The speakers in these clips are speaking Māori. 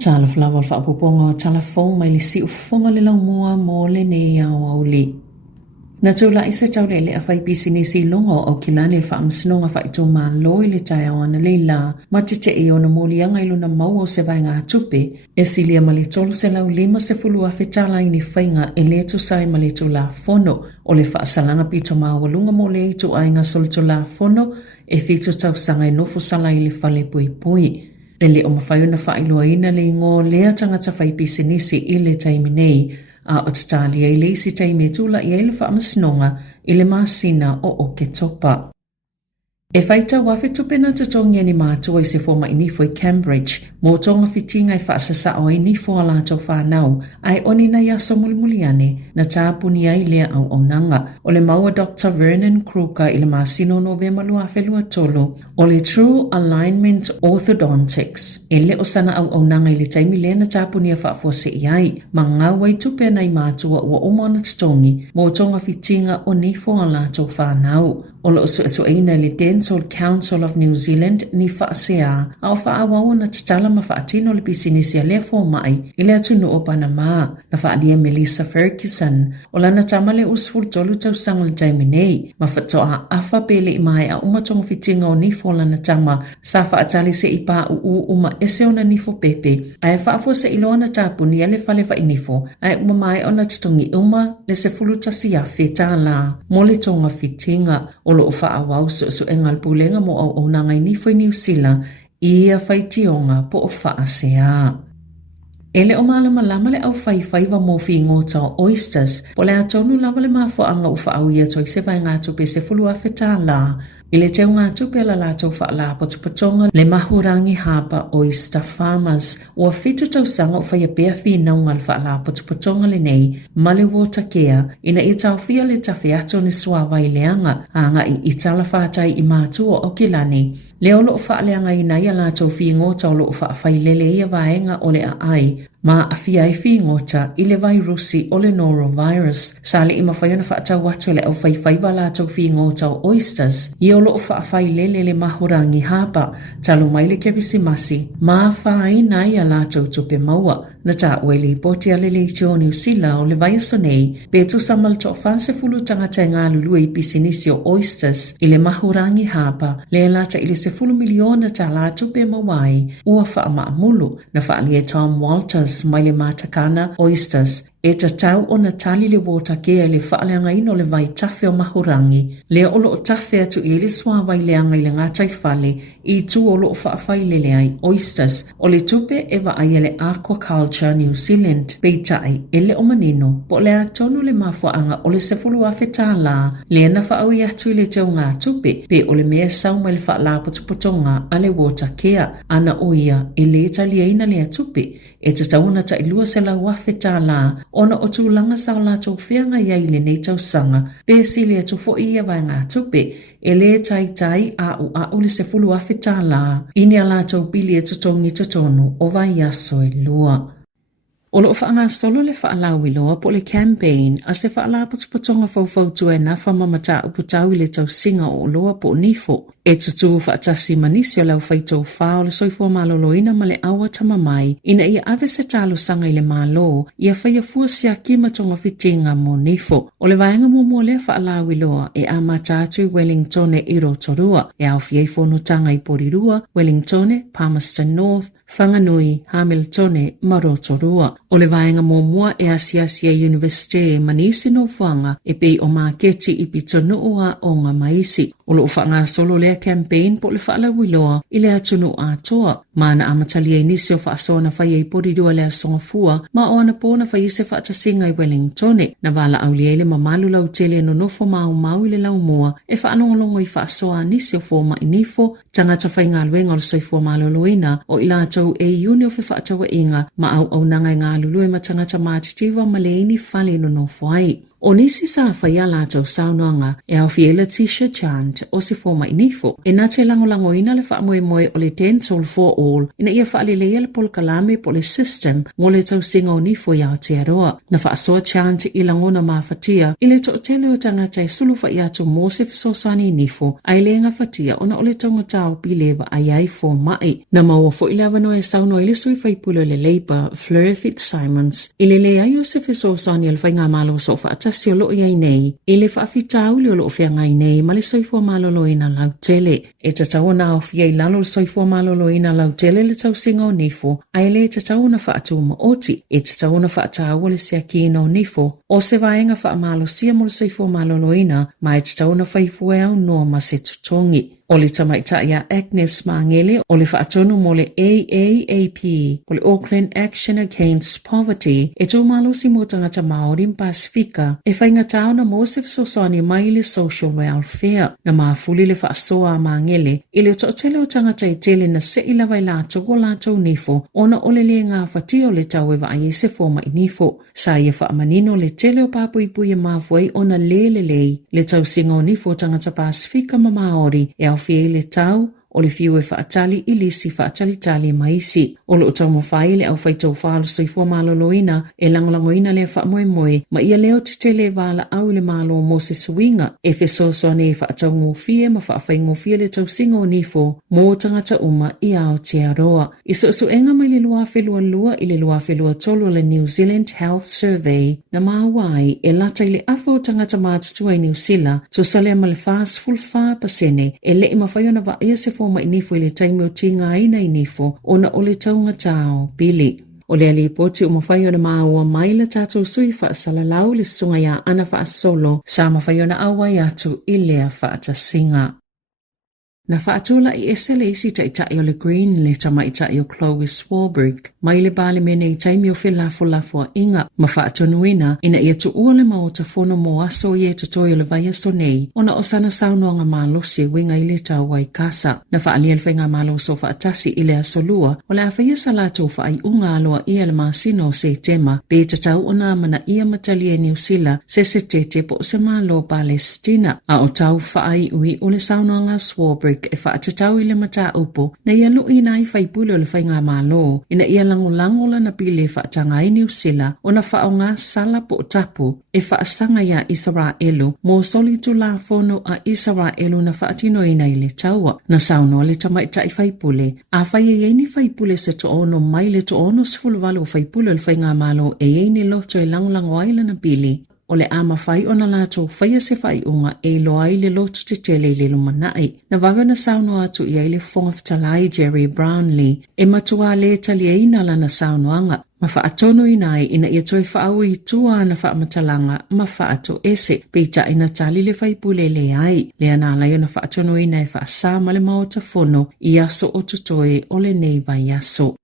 Tala flawa whaapuponga o telefon mai li si ufonga le laumua mo le ne au au li. Na tula isa tau le a whai pisini si longo o kilani le whaamsinonga whaitu maa loi le tai au ana leila. Matite e ona molianga iluna mau o se vai ngā tupe. E silia mali tolu se lau lima se fulu a whetala ini whainga e le tu sai mali tu la fono. O le whaasalanga pito maa walunga mo le itu ainga soli tu la fono. E fitu tau sanga e nofo sala ili fale pui pui. E le o mawhaiuna whailua ina le ngō lea tangata whai pisinisi i le taimi nei. A o tatali e leisi taimi e tula i ele whaamasnonga i le masina o ke topa. E whaita wafe tupena tatongi ni mātua i se forma inifo i Cambridge, mō tonga whitinga i whaasasa o inifo a lātou whanau, ai oni na iaso mulimuli ane na tāpuni ai lea au nanga. O le maua Dr. Vernon Kruger i le masino November lua whelua tolu, o le True Alignment Orthodontics, e le o sana au nanga i le taimi lea na tāpuni a whaafose i ai, ma ngāwai tupena i mātua ua omana tatongi, mō tonga whitinga o nifo a lātou whanau. O lo so eina le Dental Council of New Zealand ni whaasea au whaawawa na tatala ma whaatino le pisinisi a lea mai i le atunu o Panama na whaalia Melissa Ferguson o lana tamale usful tolu tau sanga le taimi nei ma whatoa awha pele i mai a umatonga whitinga o nifo lana tama sa whaatali se i pā uma ese o na nifo pepe ai whaafua se iloa na tāpuni a le whale wa i nifo ai uma mai o na tatongi uma le se fulutasi a whetala mo le tonga whitinga o lo whaawau so engal pulenga mo au nanga i nifo i New Zealand ia whaitionga po o whaasea. Ele o malama lama le au whaiwhaiwa mo fi ngota o oysters po le atonu lama le mafuanga u whaau ia toi se vai ngā tupe se fulu a whetala. Ile teo ngā tupe la lātou whaala potupotonga le mahurangi hapa oyster farmers o fitu tau sanga o whaia bea whinaunga le whaala potupotonga le nei ma le watakea ina i tau fia le tawhi ato ni suawa i leanga anga i tala whātai i mātua o kilani. Leo lo whaaleanga i nai a lātou fi ngota o lo whaafai ia vaenga o le a ai ma a fia i fi ngota i le virusi o le norovirus. Sale i mawhaiona whaatau watu le au whaiwhaiwa lātou fi ngota o oysters i o lo whaafai le mahurangi hapa talo mai le kebisi masi ma whai nai a lātou tupe maua na tā ueli poti a le tio New Zealand o le vaiaso nei pe tu samal to fanse fulu tangata ngā lulu i pisinisi o oysters i le mahurangi hapa le lata i le se fulu miliona tā la tupe mawai ua whaamamulu na whaalia Tom Walters mai le matakana oysters e tatau o na tali le watakea le whaaleanga ino le vai tafe o mahurangi. Le olo o tafe atu i le swawai leanga i le ngātai whale i tu olo o whaafai le ai oysters o le tupe e wa ai le Aquaculture New Zealand. Peitai e le o manino po le atonu le mafuanga o le sefulu a whetala le na whaau atu i le tau ngā tupe pe o le mea sau mai le whaala potupotonga a le watakea ana oia e le italiaina le atupe e te tauna ta ilua se la wafetala ona o tūlanga sa o la tō whianga iai le nei tau sanga pe sili e tō ia vai ngā tupe e le tai a ule se fulu wafetala ini a la tō pili e tutongi tutonu o vai aso e lua. O lo whaanga solo le whaalau i loa po le campaign a se whaala potupotonga fau tue na whamamata uputau i le tau singa o loa po nifo. E tutu whaatasi manisi o lau whaito whao le soifua maloloina ma le awa tamamai ina ia ave se talo sanga i le malo ia whaia fua sia kima tonga whitinga mo nifo. O le vaenga mo le whaalau i loa e a matatu i Wellington e Aotearoa e au fieifono tanga i Porirua, Wellington, Palmerston North, Whanganui, Hamilton, Marotorua. O le vaenga mua e Asiasia University manisi no whanga e pei o maketi i pitonua o ngā maisi. O lo whaanga solo lea campaign po le whaalau i loa i le atunu atoa. Mana amatalia inisi o whaasoana whaia i Porirua lea songafua ma o ana pōna whaia se whaatasinga i Wellington. Na wala au lia ile mamalu lau tele no nofo mau i le lau mua e whaanongolongo i whaasoa nisi o fōma i nifo tangata whainga luenga o le soifua maloloina o ila tau e uni o whaatawa inga ma au nanga ngā lulu e matangata mātitiwa ma le ini whale no nofo ai. O nisi sa whaia lātou saunoanga e au fiela tisha chant o se forma inifo. E nā te langolango ina le wha moe o le 10 sol for all ina ia wha alilea le pol kalame po le system ngō le tau singa o nifo i Aotearoa. Na wha asoa chant i langona mawhatia i le to tele o tangata i sulu wha i atu mō se fisosani nifo ai le nga whatia ona o le tonga tau pilewa ai ai fo mai. Na maua fo i le awano e sauno i le sui whaipulo le Labour Fleur Fitzsimons i le le ai o se fisosani al whainga malo so wha atasi o loo iai nei i le whaafitau li o loo whiangai nei ma le soifua malolo ina lau tele. E tatau na au fia i lalo le soifua malolo ina lau tele le tau singa o nifo ai le tatau na whaatu ma oti e tatau na whaatau le sea ki ina o nifo o se vaenga wha malo sia mo le soifua malolo ina ma e tatau na whaifua au noa ma se tutongi. O le tamaitaia Agnes Mangele o le whaatonu mo le AAAP o le Auckland Action Against Poverty e tō malosi mo tangata Māori Pasifika e whainga taona mo se fisosani mai le social welfare na maafuli le whaasoa Mangele i le to'atele o tangata i tele na se ila vai lātou o lātou nifo ona ole le ngā whati o le tau e vai se forma i nifo. Sa ia whaamanino le tele o papuipui e mafuai ona lelelei le tau singa o nifo tangata Pasifika ma Māori e au fie le tau o le fiu e whaatali i lisi whaatali maisi. O le utau mo whai le au whaitau whaalo soifua maloloina e langolangoina le whaamoemoe ma ia leo te tele wala au le malo mo se suinga e whesosone e whaatau ngofie ma whaafai ngofie le tau singa o nifo mo tangata uma i Aotearoa. I so enga mai le lua whelua lua i le lua whelua tolu le New Zealand Health Survey na mawai e lata i le afo tangata mātutua i New Zealand so sale ma le fast full 5% e le ima whaiona wa ia se forma inifo i le taimi o tinga ina inifo ona o le taunga tau pili. O le alipoti o mawhai o na maua mai la tātou sui whaasalalau le sunga ia ana whaasolo sa mawhai o na awai atu i lea whaatasinga. Na whaatula i esele isi taitai o le Green le tamaitai o Chloe Swarbrick mai le bale mene i taimi o lafo inga ma whaatonuina ina ia tu ua le maota fono mo aso i e tutoi o le vai aso nei ona o sana saunoanga malosi winga i le tau wai kasa. Na whaalia le whainga maloso whaatasi i le asolua o le awhaia salato whaai unga aloa ia le masino o se tema be tatau o nā mana ia matali e New Zealand se tete po se malo Palestina a o tau whaai ui o le saunoanga Swarbrick e whaatatau i le mata upo na ia lui nai whaipule o le whainga malo ina ia langolango na pile whaatanga i New Zealand o na whaonga sala po tapu e whaasanga ia Israelu mo solitu la fono a Israelu na whaatino ina i le taua na sauno le tamaita i whaipule a whaia ieni whaipule se to ono mai le to ono sfulwalu whaipule o le whainga malo e ieni loto e langolango aila na pile o le ama whai o na lātou whaia se whai unga e loa i le loto te tele i le lumanai. Na wawe na sauno atu i le whonga whatalai Jerry Brownlee e matua le tali e ina lana saunoanga. Ma whaatono i nai ina ia toi whaau i tua na whaamatalanga ma whaato ese peita ina tali le whaipule le ai. Le analai o na whaatono i nai whaasama le maota fono i aso o tutoe o le nei vai aso.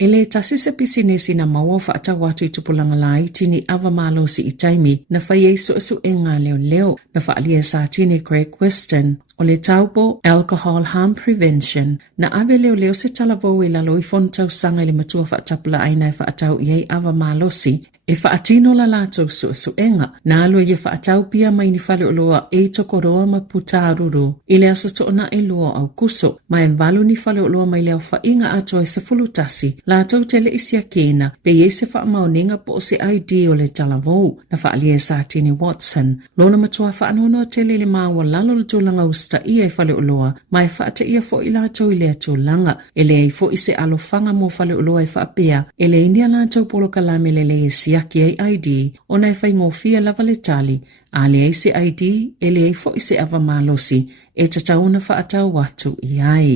E le tasisa pisinesi na maua whaatau atu i tupulanga lai tini awa malo si i taimi na whai esu e ngā leo na whaalia sa tini Craig Weston o le taupo Alcohol Harm Prevention na awe leo se talavou i lalo i fontau sanga le matua whaatapula aina e whaatau i ei awa malosi e whaatino la lātou suenga na alo i whaatau pia mai ni whale o loa e tokoroa ma putaruru i le asa toona e loa au kuso ma e walu ni whale o loa mai leo whainga ato e se fulutasi lātou tele isia kena pe e se whaamaoninga po se ID o le talavou na whaalia sa tini Watson lona matua whaanono tele le maua lalo le tūlanga usta i e whale o loa ma e whaata ia fo i lātou i lea tūlanga e le i fo i se alofanga mo whale o loa e whaapea e le india lātou polo kalame le le isia ki ai ID o na e whai ngofia lava le tali a le ai se ID e le ai fo i se ava malosi e tatauna whaatau watu i ai.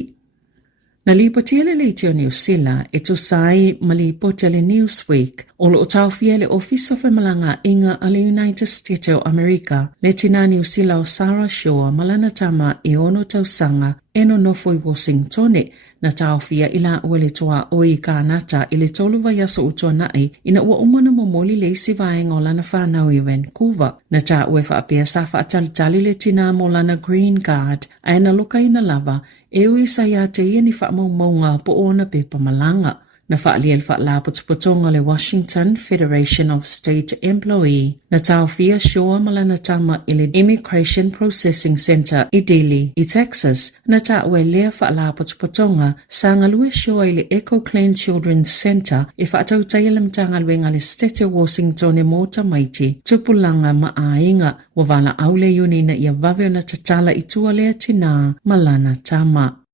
Na lipotia le leite o New Zealand e to sai ma lipotia le Newsweek o lo tau fia le Office of Malanga inga a le United States o America le tina New Zealand o Sarah Shaw malana tama e ono tausanga eno nofo i Washingtone na tau fia ila uele toa o i kānata i le tolu vai aso utoa nai ina ua umana momoli le isi vaenga o lana whanau i Vancouver. Na ta ue whaapea sa whaatalitali le tina mo lana Green Card aina loka ina lava e ui sa ia te ia ni whaamaumaunga po ona pepa malanga. na whaalia le whaala putuputonga le Washington Federation of State Employee na tau fia shua malana tama i le Immigration Processing Center i Dili i Texas na tau e lea whaala putuputonga sa ngalue shua i le Echo Clean Children's Center i whaatau tailam tangalwenga le State Washington e mota maiti tupulanga maainga wavala aule yuni na ia vaveo na tatala i tua lea tina malana tama.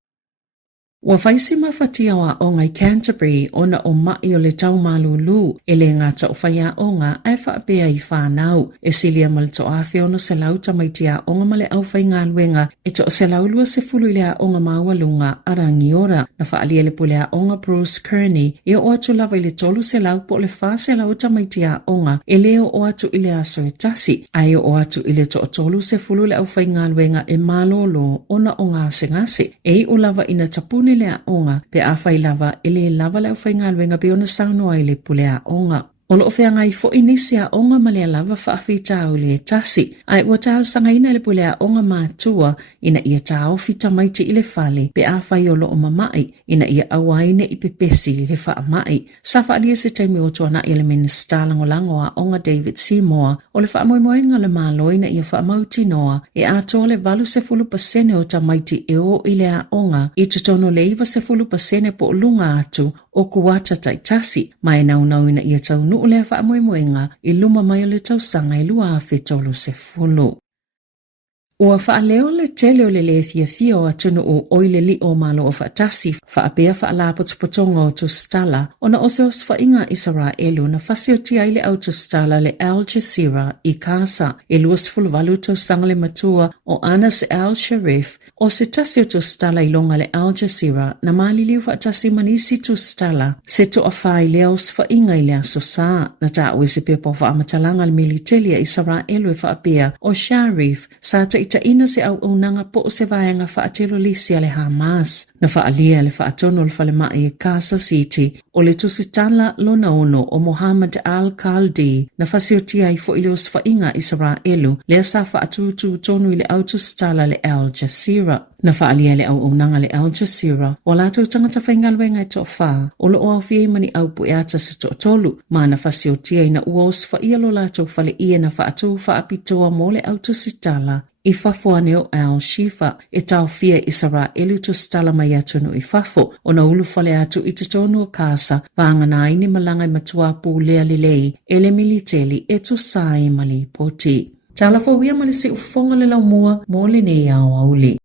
Wa faisi mafatia wa onga i Canterbury ona o mai o le tau malulu e le ngata o whaia onga ai whaapea i whanau e silia mal to awhi ono se lau tamaitia onga male au whai ngā luenga e to se lau lua se fulu lea onga mawalunga arangi ora na whaalia le pulea onga Bruce Kearney e o atu lava i le tolu se lau po le wha se lau tamaitia onga e leo o atu i le aso e tasi ai o atu i le to tolu se fulu le au whai ngā luenga e malolo ona o ngase ngase e o lava ina tapuni lea onga pe a whai lava ele lava lau whai ngā luenga pe ona saunoa i le pulea onga. O loo whea ngai fo inisia onga malea lava whaafi tau le tasi. Ai ua tau sangaina le pulea onga mātua ina ia tau fita maiti i le whale pe a whai o loo mamai ina ia awaine i pepesi le wha mai. Sa whaalia se taimi o tuana i le minista langolango a onga David Sāmoa o le wha moimoenga le māloi na ia wha mauti noa e a tō le valu se fulu pasene o ta maiti e o i le a onga i tutono le iwa se fulu pasene po lunga atu o kuwata taitasi mai naunau ina ia tau nu le wha moimoenga i luma mai o le tausanga i lua a whetolo se fulu. Ua whaaleo le tele o le le fia o atunu o oile li o malo o whaatasi whaapea whaala putuputonga o Tala ona ose os whainga Israelu na whasio tia i le au Tala le Al Jazeera i Kasa e luas fuluvalu tausanga le matua o Anas Al Sharif o se tasi o Tala i longa le Al Jazeera na maliliu whaatasi manisi Tala se to a whai leo os whainga i le aso saa na ta ue se pepo whaamatalanga le militelia Israelu e whaapea o Sharif sa ta ina se au unanga po se vaenga whaatelo lisia le Hamas. Na whaalia le whaatono le whale mai e Kasa City o le tusitala lona ono o Mohammed Al-Khaldi na whasiotia i fo ile os whainga Israelu le asa whaatutu tonu i le autusitala le Al Jazeera. Na whaalia le au unanga le Al Jazeera o lātou tangata whaingalwenga i to wha o lo o au fie mani au pu e ata se to tolu ma na whasiotia ina ua os whaialo lātou whale ia na whaatu whaapitoa mo le autusitala i fafoane o Al Shifa e tau fia Israelu tusitala mai atunu i fafo o na ulu fale atu i tonu o Kasa vangana ini malanga i matua pu lea lilei ele militeli e tu sai mali poti. Tala fo wia malisi ufonga le lau mua mo le nei au auli.